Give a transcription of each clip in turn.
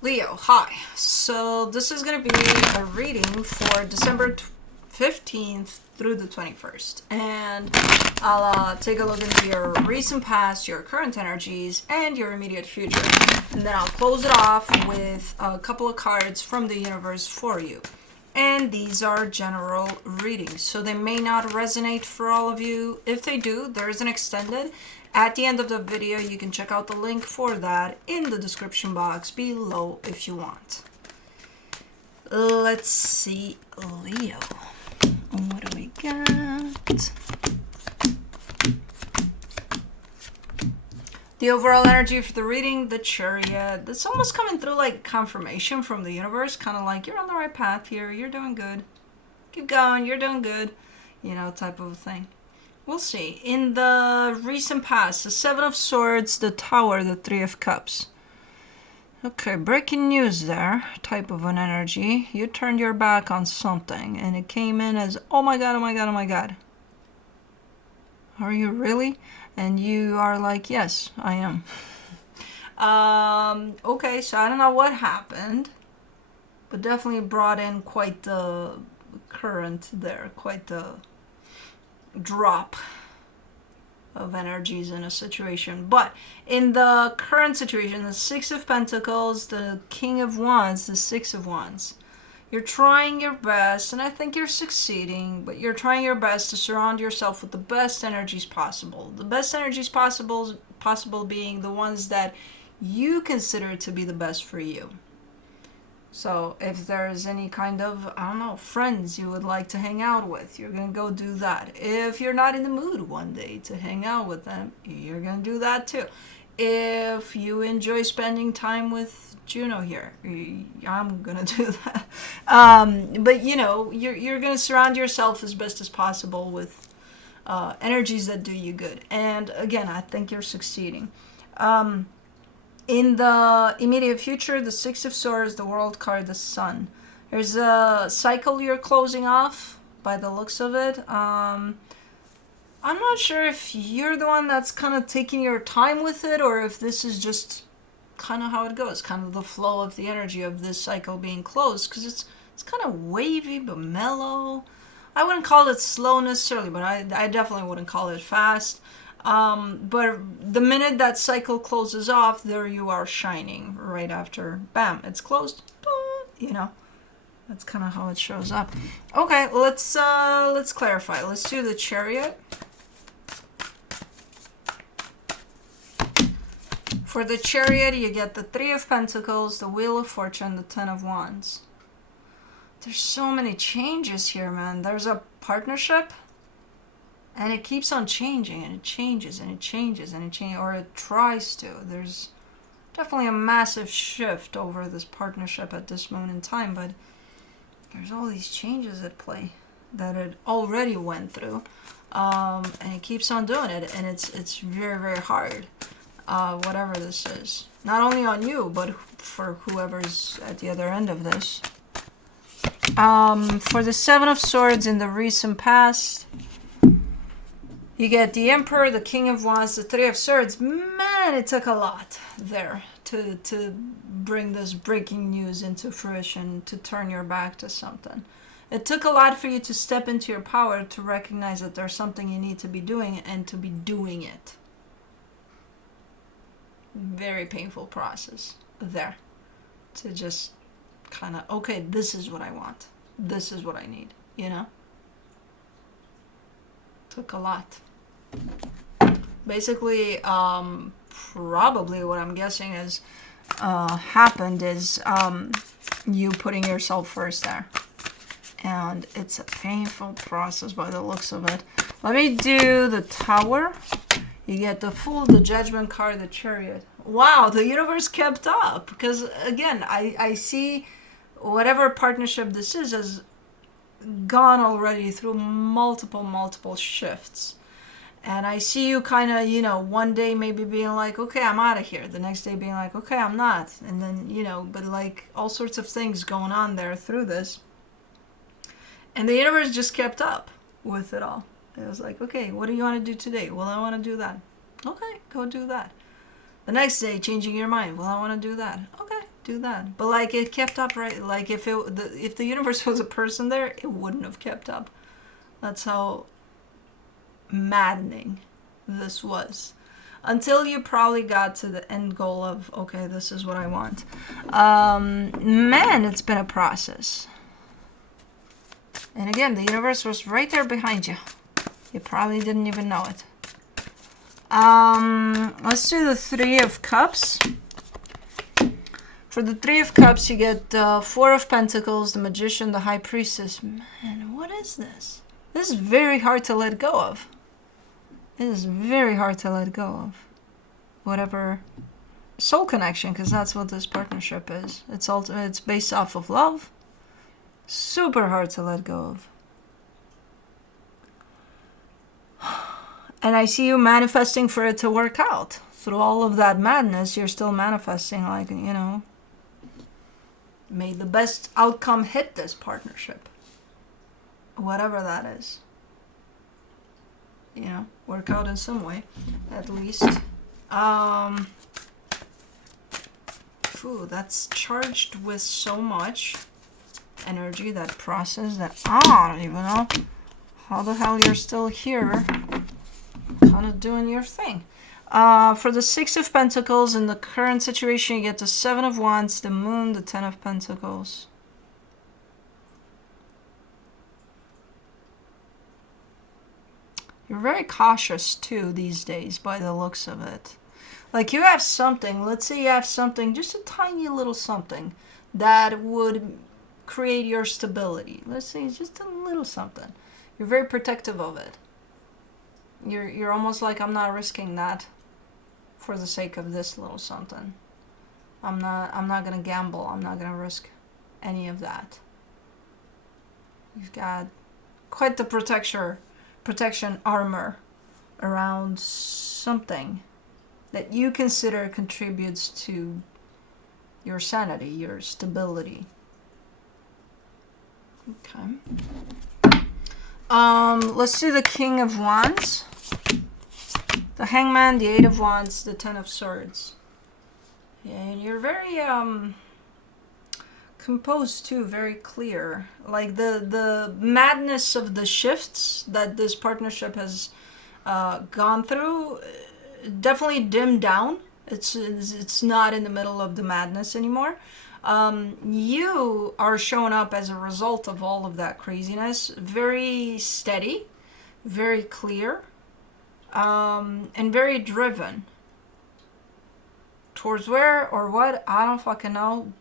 Leo, hi. So this is going to be a reading for December 15th through the 21st. And I'll take a look into your recent past, your current energies, and your immediate future. And then I'll close it off with a couple of cards from the universe for you. And these are general readings, so they may not resonate for all of you. If they do, there is an extended. At the end of the video, you can check out the link for that in the description box below if you want. Let's see, Leo. What do we got? The overall energy for the reading, the Chariot. That's almost coming through like confirmation from the universe, kind of like you're on the right path here, you're doing good. Keep going, you're doing good. You know, type of thing. We'll see. In the recent past, the Seven of Swords, the Tower, the Three of Cups. Okay, breaking news there, type of an energy. You turned your back on something, and it came in as, oh my god, oh my god, oh my god. Are you really? And you are like, yes, I am. Okay, so I don't know what happened, but definitely brought in quite the current there, quite the drop of energies in a situation. But in the current situation, the Six of Pentacles, the King of Wands, the Six of Wands, you're trying your best, and I think you're succeeding, but you're trying your best to surround yourself with the best energies possible. The best energies possible being the ones that you consider to be the best for you. So if there's any kind of, I don't know, friends you would like to hang out with, you're going to go do that. If you're not in the mood one day to hang out with them, you're going to do that too. If you enjoy spending time with Juno here, I'm going to do that. But, you know, you're going to surround yourself as best as possible with energies that do you good. And again, I think you're succeeding. In the immediate future, the Six of Swords, the World card, the Sun. There's a cycle you're closing off by the looks of it. I'm not sure if you're the one that's kind of taking your time with it, or if this is just kind of how it goes, kind of the flow of the energy of this cycle being closed, because it's kind of wavy but mellow. I wouldn't call it slow necessarily, but I definitely wouldn't call it fast. But the minute that cycle closes off, there you are shining right after, bam, it's closed. You know, that's kind of how it shows up. Okay, let's clarify. Let's do the Chariot. For the Chariot, you get the Three of Pentacles, the Wheel of Fortune, the Ten of Wands. There's so many changes here, man. There's a partnership. And it keeps on changing, and it changes, and it changes, and it changes, or it tries to. There's definitely a massive shift over this partnership at this moment in time, but there's all these changes at play that it already went through, and it keeps on doing it, and it's very, very hard, whatever this is. Not only on you, but for whoever's at the other end of this. For the Seven of Swords in the recent past, you get the Emperor, the King of Wands, the Three of Swords. Man, it took a lot there to bring this breaking news into fruition, to turn your back to something. It took a lot for you to step into your power, to recognize that there's something you need to be doing and to be doing it. Very painful process there. To just kind of, okay, this is what I want. This is what I need, you know? Took a lot. Basically, probably what I'm guessing is happened is you putting yourself first there. And it's a painful process by the looks of it. Let me do the Tower. You get the Fool, the Judgment card, the Chariot. Wow, the universe kept up. Because, again, I see whatever partnership this is has gone already through multiple shifts. And I see you kind of, you know, one day maybe being like, okay, I'm out of here. The next day being like, okay, I'm not. And then, you know, but like all sorts of things going on there through this. And the universe just kept up with it all. It was like, okay, what do you want to do today? Well, I want to do that. Okay, go do that. The next day, changing your mind. Well, I want to do that. Okay, do that. But like it kept up, right? Like if the universe was a person there, it wouldn't have kept up. That's how maddening this was. Until you probably got to the end goal of, okay, this is what I want. Man, it's been a process. And again, the universe was right there behind you. You probably didn't even know it. Let's do the Three of Cups. For the Three of Cups, you get Four of Pentacles, the Magician, the High Priestess. Man, what is this? This is very hard to let go of. It is very hard to let go of. Whatever soul connection, because that's what this partnership is. It's based off of love. Super hard to let go of. And I see you manifesting for it to work out. Through all of that madness, you're still manifesting, like, you know, may the best outcome hit this partnership. Whatever that is. You know, work out in some way, at least. That's charged with so much energy, that process, that I don't even know how the hell you're still here, kind of doing your thing. For the Six of Pentacles, in the current situation, you get the Seven of Wands, the Moon, the Ten of Pentacles. You're very cautious, too, these days, by the looks of it. Like, you have something, let's say you have something, just a tiny little something, that would create your stability. Let's say it's just a little something. You're very protective of it. You're almost like, I'm not risking that for the sake of this little something. I'm not gonna gamble. I'm not gonna risk any of that. You've got quite the protection armor around something that you consider contributes to your sanity, your stability. Okay. Let's do the King of Wands, the Hangman, the Eight of Wands, the Ten of Swords. Yeah, and you're very composed too, very clear. Like the madness of the shifts that this partnership has gone through definitely dimmed down. It's not in the middle of the madness anymore. You are showing up as a result of all of that craziness, very steady, very clear, and very driven. Towards where or what, I don't fucking know,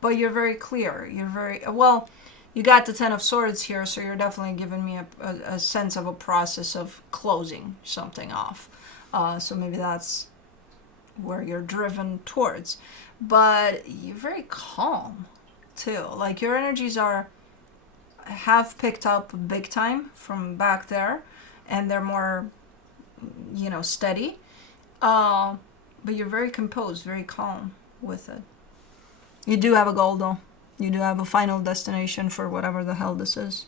but you're very clear. You're very, well, you got the Ten of Swords here, so you're definitely giving me a sense of a process of closing something off. So maybe that's where you're driven towards. But you're very calm, too. Like, your energies have picked up big time from back there, and they're more, steady. But you're very composed, very calm with it. You do have a goal, though. You do have a final destination for whatever the hell this is.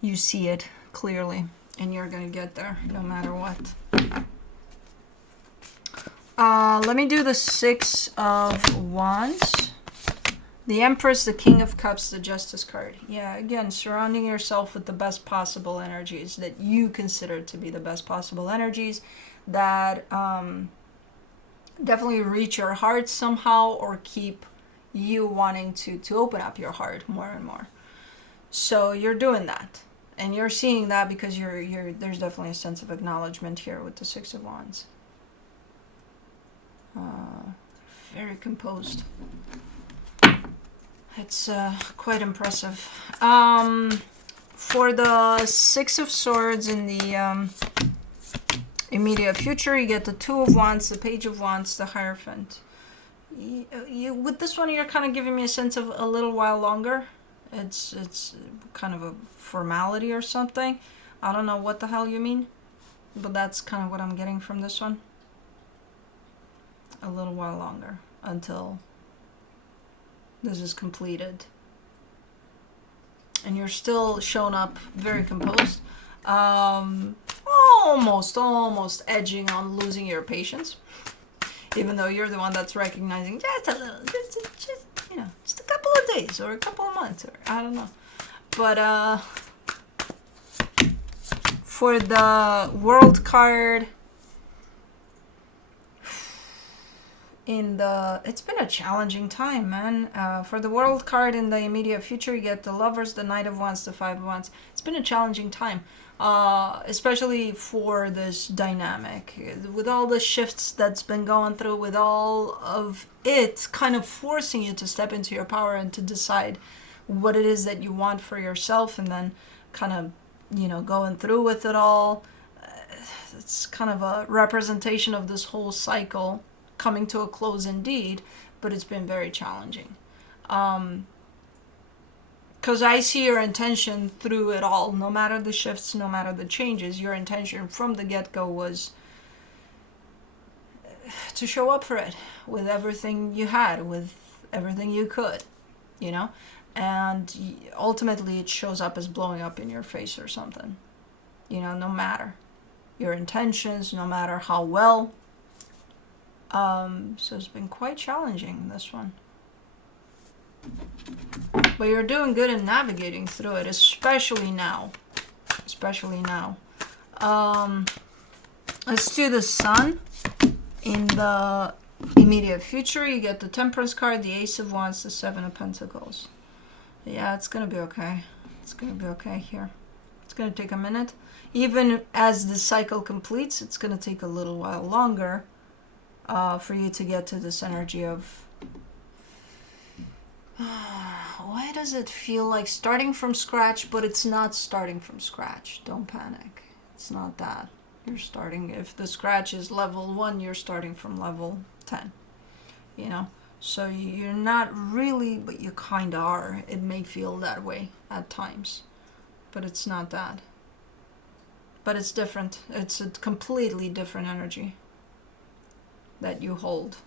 You see it clearly, and you're going to get there no matter what. Let me do the Six of Wands. The Empress, the King of Cups, the Justice card. Yeah, again, surrounding yourself with the best possible energies that you consider to be the best possible energies that definitely reach your heart somehow or keep you wanting to open up your heart more and more. So you're doing that. And you're seeing that because there's definitely a sense of acknowledgement here with the Six of Wands. Very composed. It's quite impressive. For the Six of Swords in the immediate future, you get the Two of Wands, the Page of Wands, the Hierophant. With this one, you're kind of giving me a sense of a little while longer. It's kind of a formality or something. I don't know what the hell you mean, but that's kind of what I'm getting from this one. A little while longer until this is completed. And you're still showing up very composed. Almost edging on losing your patience. Even though you're the one that's recognizing just a little, just days or a couple of months, or I don't know. But for the world card, it's been a challenging time, man. For the world card in the immediate future, you get the Lovers, the Knight of Wands, the Five of Wands. It's been a challenging time, especially for this dynamic. With all the shifts that's been going through, with all of it kind of forcing you to step into your power and to decide what it is that you want for yourself, and then kind of, going through with it all. It's kind of a representation of this whole cycle coming to a close indeed, but it's been very challenging. Because I see your intention through it all, no matter the shifts, no matter the changes. Your intention from the get-go was to show up for it with everything you had, with everything you could, and ultimately it shows up as blowing up in your face or something, no matter your intentions, no matter how well. So it's been quite challenging, this one. But you're doing good in navigating through it, especially now. Let's do the Sun. In the immediate future, you get the Temperance card, the Ace of Wands, the Seven of Pentacles. Yeah, it's going to be okay. It's going to be okay here. It's going to take a minute. Even as the cycle completes, it's going to take a little while longer for you to get to this energy of... why does it feel like starting from scratch, but it's not starting from scratch? Don't panic. It's not that. You're starting... If the scratch is level 1, you're starting from level 10. So you're not really, but you kind of are. It may feel that way at times, but it's not that. But it's different. It's a completely different energy that you hold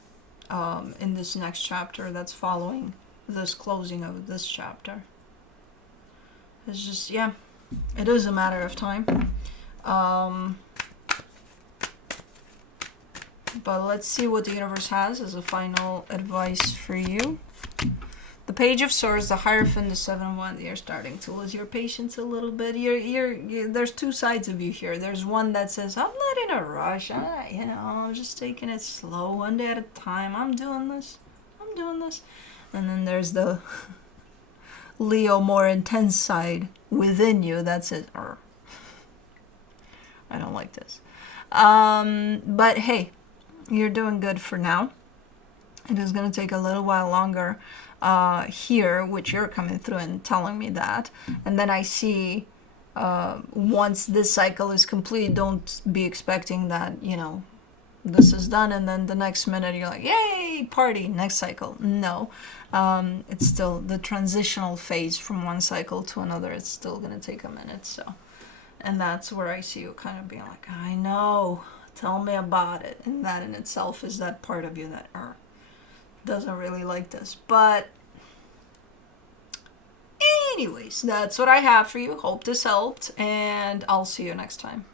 in this next chapter that's following this closing of this chapter. It's just, yeah, it is a matter of time. But let's see what the universe has as a final advice for you. The Page of Swords, the Hierophant, the Seven of Wands. You're starting to lose your patience a little bit. There's two sides of you here. There's one that says, I'm not in a rush. I'm just taking it slow, one day at a time. I'm doing this. And then there's the Leo, more intense side within you that says, I don't like this. But hey, you're doing good for now. It is going to take a little while longer here, which you're coming through and telling me that. And then I see once this cycle is complete, don't be expecting that, this is done and then the next minute you're like, yay, party, next cycle. No. It's still the transitional phase from one cycle to another. It's still going to take a minute. So, and that's where I see you kind of being like, I know, tell me about it. And that in itself is that part of you that doesn't really like this. But anyways, that's what I have for you. Hope this helped, and I'll see you next time.